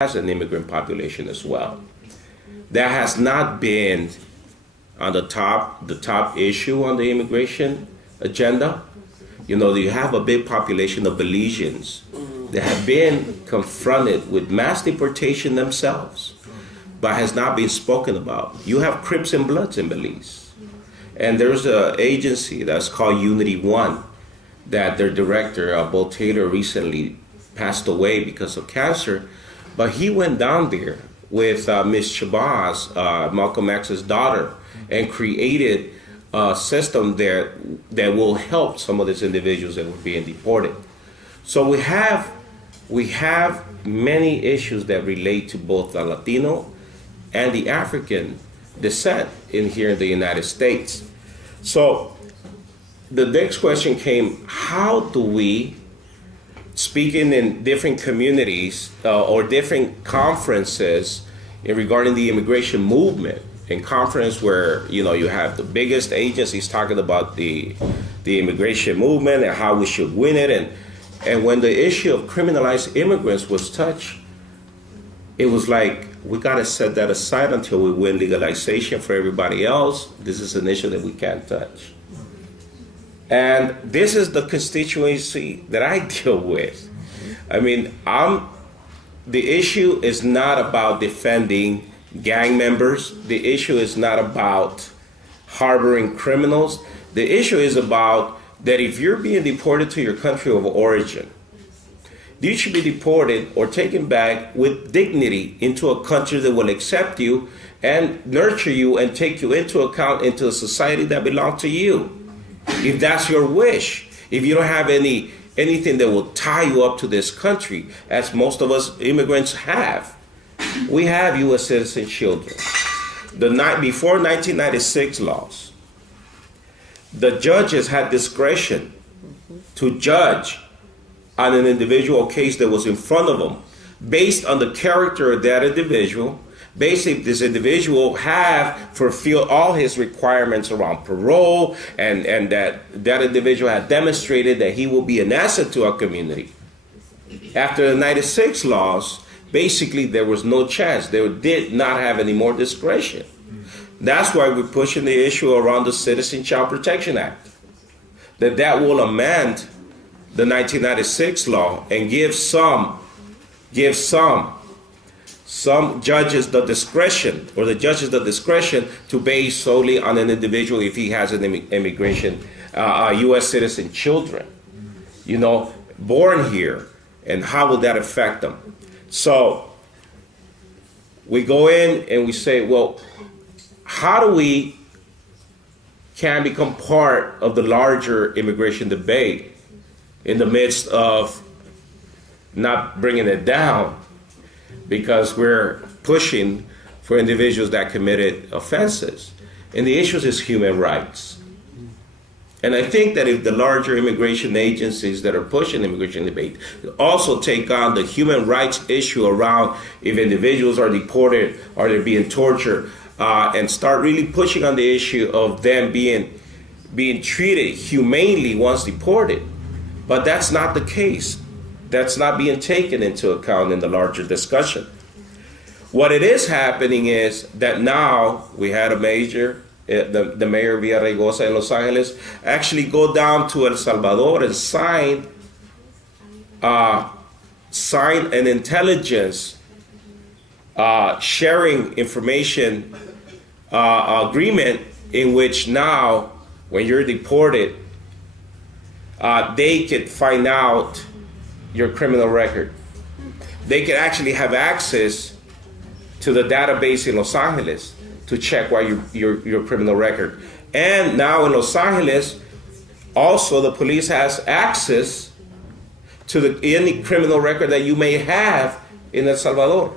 has an immigrant population as well. That has not been on the top issue on the immigration agenda. You know, you have a big population of Belizeans that have been confronted with mass deportation themselves, but has not been spoken about. You have Crips and Bloods in Belize. And there's an agency that's called Unity One that their director, Bo Taylor, recently passed away because of cancer. But he went down there with Miss Shabazz, Malcolm X's daughter, and created a system there that will help some of these individuals that were being deported. So we have many issues that relate to both the Latino and the African descent in here in the United States. So the next question came, how do we, speaking in different communities or different conferences regarding the immigration movement, in conference where you have the biggest agencies talking about the immigration movement and how we should win it, and when the issue of criminalized immigrants was touched, it was like, we got to set that aside until we win legalization for everybody else. This is an issue that we can't touch. And this is the constituency that I deal with. I mean, the issue is not about defending gang members. The issue is not about harboring criminals. The issue is about that if you're being deported to your country of origin, you should be deported or taken back with dignity into a country that will accept you and nurture you and take you into account into a society that belongs to you. If that's your wish, if you don't have anything that will tie you up to this country, as most of us immigrants have. We have U.S. citizen children. The night before 1996 laws, the judges had discretion to judge on an individual case that was in front of them based on the character of that individual, based if this individual have fulfilled all his requirements around parole and that individual had demonstrated that he will be an asset to our community. After the 96 laws, basically there was no chance. They did not have any more discretion. That's why we're pushing the issue around the Citizen Child Protection Act, that will amend the 1996 law and give some judges the discretion, or the judges the discretion to base solely on an individual if he has an immigration, U.S. citizen children, born here, and how will that affect them? So we go in and we say, well, how do we can become part of the larger immigration debate in the midst of not bringing it down, because we're pushing for individuals that committed offenses. And the issue is human rights. And I think that if the larger immigration agencies that are pushing immigration debate also take on the human rights issue around if individuals are deported or they're being tortured, and start really pushing on the issue of them being treated humanely once deported. But that's not the case. That's not being taken into account in the larger discussion. What it is happening is that now we had a mayor, the mayor of Villaraigosa in Los Angeles, actually go down to El Salvador and sign an intelligence sharing information agreement in which now, when you're deported, they could find out your criminal record. They could actually have access to the database in Los Angeles to check your criminal record. And now in Los Angeles, also the police has access to any criminal record that you may have in El Salvador.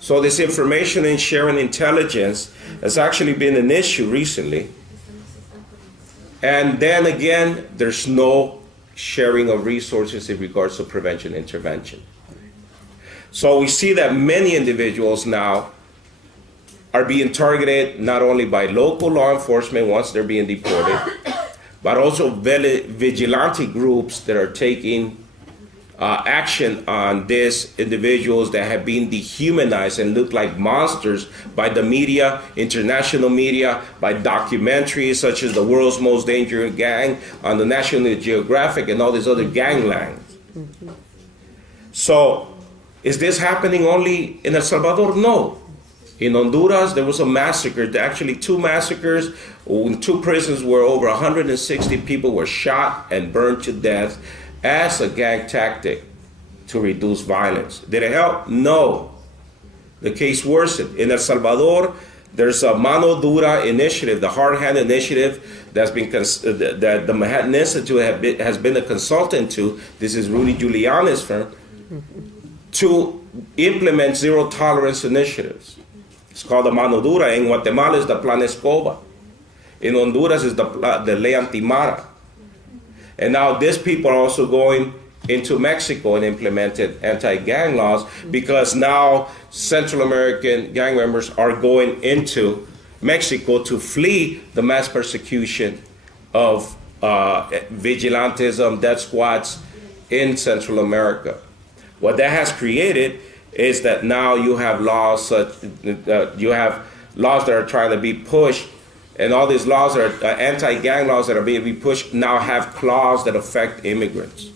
So this information and sharing intelligence has actually been an issue recently. And then again, there's no sharing of resources in regards to prevention and intervention. So we see that many individuals now are being targeted not only by local law enforcement once they're being deported, but also vigilante groups that are taking action on these individuals that have been dehumanized and look like monsters by the media, international media, by documentaries such as The World's Most Dangerous Gang on the National Geographic and all these other ganglands. So, is this happening only in El Salvador? No. In Honduras, there was a massacre, actually 2 massacres, in 2 prisons where over 160 people were shot and burned to death as a gang tactic to reduce violence. Did it help? No. The case worsened. In El Salvador, there's a Mano Dura initiative, the Hard Hand initiative that's been that the Manhattan Institute has been a consultant to. This is Rudy Giuliani's firm, to implement zero tolerance initiatives. It's called the Mano Dura. In Guatemala, it's the Plan Escoba. In Honduras, it's the Ley Antimara. And now these people are also going into Mexico and implemented anti-gang laws because now Central American gang members are going into Mexico to flee the mass persecution of vigilantism, death squads in Central America. What that has created is that now you have laws that are trying to be pushed, and all these laws are anti-gang laws that are being pushed now have clauses that affect immigrants,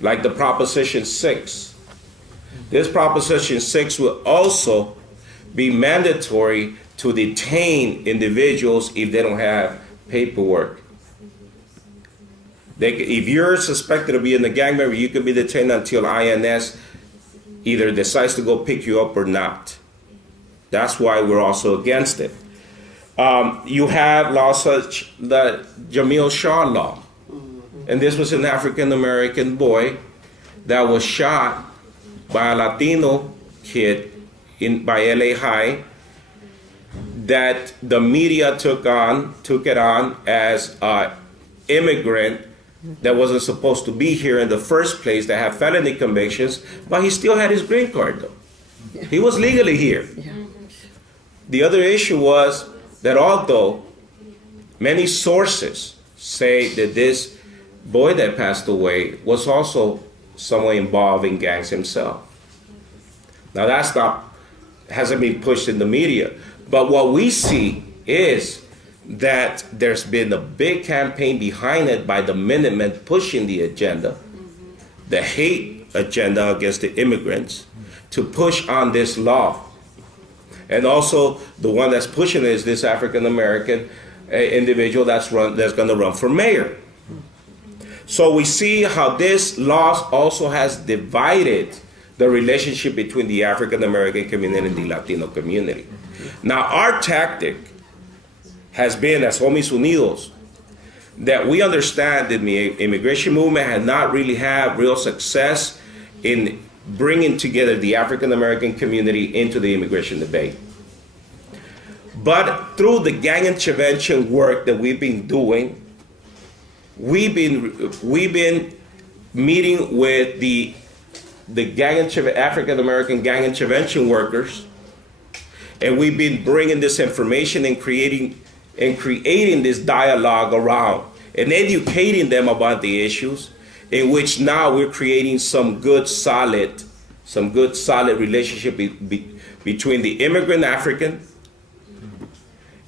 like the Proposition 6. This Proposition 6 will also be mandatory to detain individuals if they don't have paperwork. If you're suspected of being a gang member, you can be detained until INS either decides to go pick you up or not. That's why we're also against it. You have laws such the Jamil Shaw law. And this was an African-American boy that was shot by a Latino kid by LA High that the media took it on as an immigrant that wasn't supposed to be here in the first place, that had felony convictions, but he still had his green card though. Yeah. He was legally here. Yeah. The other issue was that although many sources say that this boy that passed away was also somewhat involved in gangs himself. Now hasn't been pushed in the media, but what we see is that there's been a big campaign behind it by the Minutemen pushing the agenda, the hate agenda against the immigrants, to push on this law. And also the one that's pushing it is this African-American individual that's going to run for mayor. So we see how this law also has divided the relationship between the African-American community and the Latino community. Now our tactic has been, as Homies Unidos, that we understand that the immigration movement had not really had real success in bringing together the African-American community into the immigration debate. But through the gang intervention work that we've been doing, we've been meeting with the African-American gang intervention workers, and we've been bringing this information and creating this dialogue around and educating them about the issues, in which now we're creating some good solid relationship between the immigrant African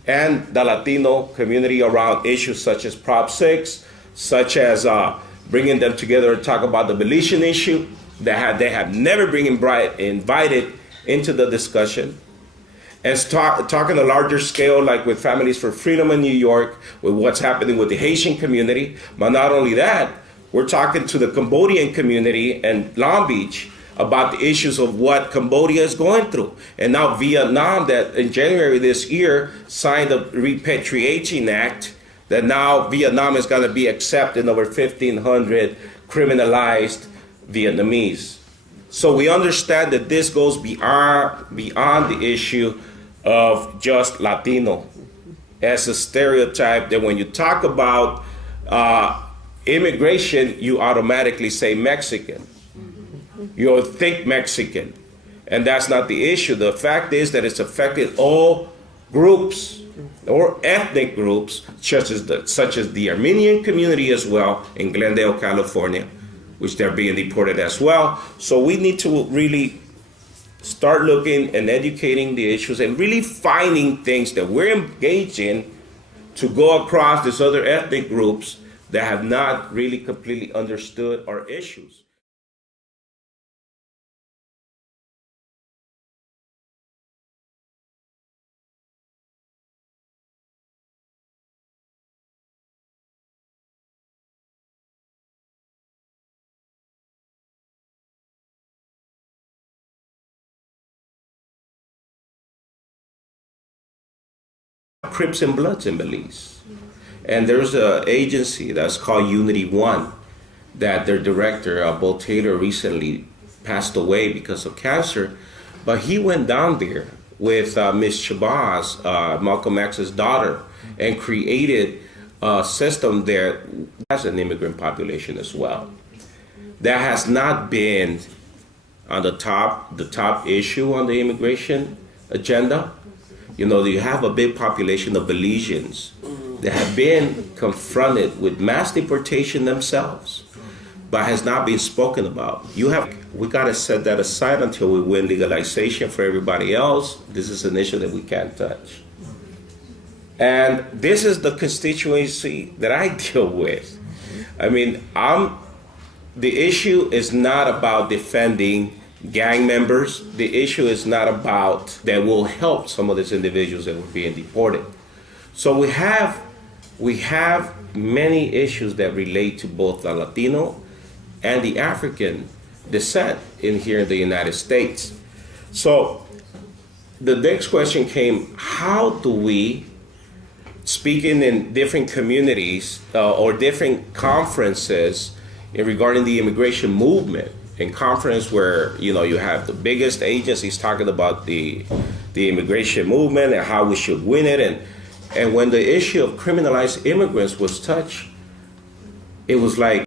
and the Latino community around issues such as Prop 6, such as bringing them together to talk about the abolition issue that they have never been invited into the discussion. And talking a larger scale, like with Families for Freedom in New York, with what's happening with the Haitian community. But not only that, we're talking to the Cambodian community in Long Beach about the issues of what Cambodia is going through. And now Vietnam, that in January this year signed a repatriation act, that now Vietnam is going to be accepting over 1,500 criminalized Vietnamese. So we understand that this goes beyond the issue of just Latino as a stereotype, that when you talk about immigration, you automatically say Mexican. You think Mexican. And that's not the issue. The fact is that it's affected all groups or ethnic groups, such as the Armenian community as well in Glendale, California, which they're being deported as well. So we need to really start looking and educating the issues and really finding things that we're engaged in to go across these other ethnic groups that have not really completely understood our issues. Crips and Bloods in Belize. And there's an agency that's called Unity One that their director, Bo Taylor, recently passed away because of cancer. But he went down there with Miss Shabazz, Malcolm X's daughter, and created a system that has an immigrant population as well. That has not been on the top issue on the immigration agenda. You know, you have a big population of Belizeans that have been confronted with mass deportation themselves, but has not been spoken about. We got to set that aside until we win legalization for everybody else. This is an issue that we can't touch. And this is the constituency that I deal with. I mean, the issue is not about defending gang members. The issue is not about that will help some of these individuals that were being deported. So we have many issues that relate to both the Latino and the African descent here in the United States. So the next question came, how do we, speaking in different communities or different conferences regarding the immigration movement, in conference where you have the biggest agencies talking about the immigration movement and how we should win it, and when the issue of criminalized immigrants was touched, it was like